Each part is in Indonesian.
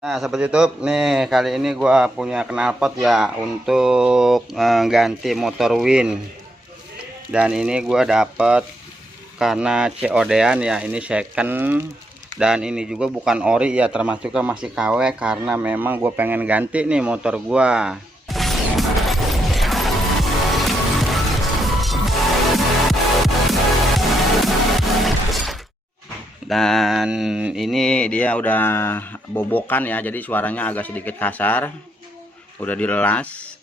Nah, sahabat YouTube, nih kali ini gua punya knalpot ya untuk ganti motor Win. Dan ini gua dapet karena COD-an ya, ini second. Dan ini juga bukan ori ya, termasuknya masih KW karena memang gue pengen ganti nih motor gua. Dan ini dia udah bobokan ya, jadi suaranya agak sedikit kasar, udah dilelas.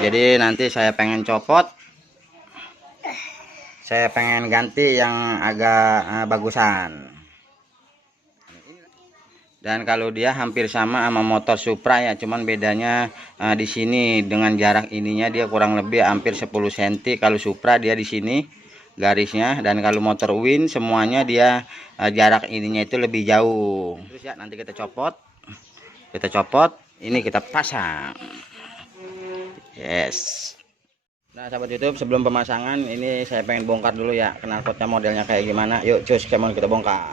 Jadi nanti saya pengen copot, saya pengen ganti yang agak bagusan. Dan kalau dia hampir sama sama motor Supra ya, cuman bedanya di sini dengan jarak ininya dia kurang lebih hampir 10 cm. Kalau Supra dia di sini garisnya, dan kalau motor Win semuanya dia jarak ininya itu lebih jauh. Terus ya nanti kita copot, ini kita pasang. Yes. Nah sahabat YouTube, sebelum pemasangan ini saya pengen bongkar dulu ya knalpotnya modelnya kayak gimana. Yuk cus, kemon kita bongkar.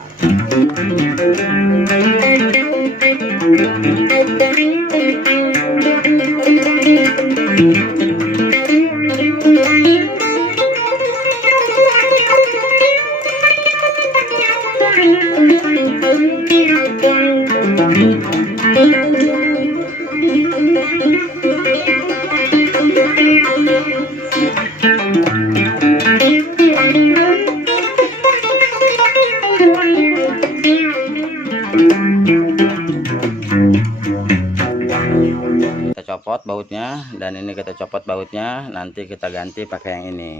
Kita copot bautnya, dan ini kita copot bautnya, nanti kita ganti pakai yang ini.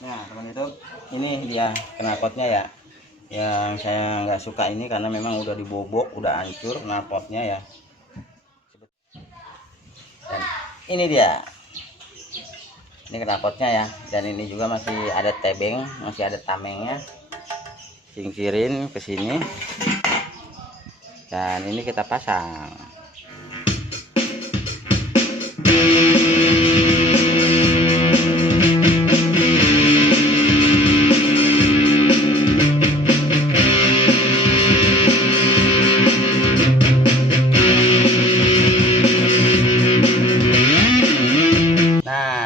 Nah teman YouTube, ini dia knalpotnya ya, yang saya nggak suka ini karena memang udah dibobok, udah hancur knalpotnya ya. Dan ini dia, ini knalpotnya ya, dan ini juga masih ada tebeng, masih ada tamengnya, singkirin ke sini, dan ini kita pasang.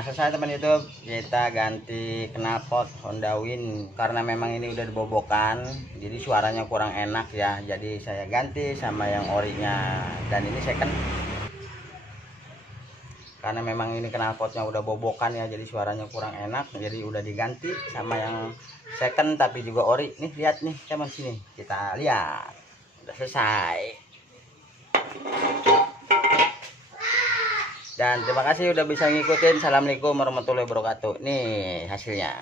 Selesai teman YouTube, kita ganti knalpot Honda Win karena memang ini udah dibobokan, jadi suaranya kurang enak ya, jadi saya ganti sama yang orinya. Dan ini second karena memang ini knalpotnya udah bobokan ya, jadi suaranya kurang enak, jadi udah diganti sama yang second tapi juga ori. Nih lihat nih teman, sini kita lihat, udah selesai. Dan terima kasih udah bisa ngikutin. Assalamualaikum warahmatullahi wabarakatuh. Nih hasilnya.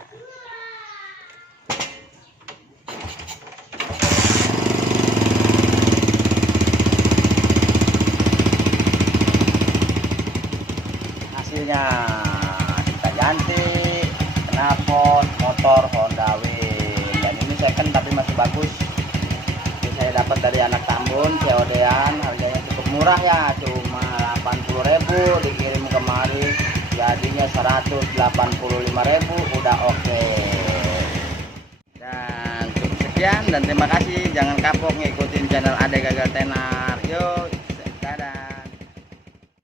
Hasilnya kita ganti knalpot motor Honda Win, dan ini second tapi masih bagus. Ini saya dapat dari anak Tambun, COD-an, harganya cukup murah ya, cuma 80.000, dikirim kemari jadinya 185.000, udah oke. Dan cukup sekian, dan terima kasih, jangan kapok ngikutin channel Ade Gagal Tenang.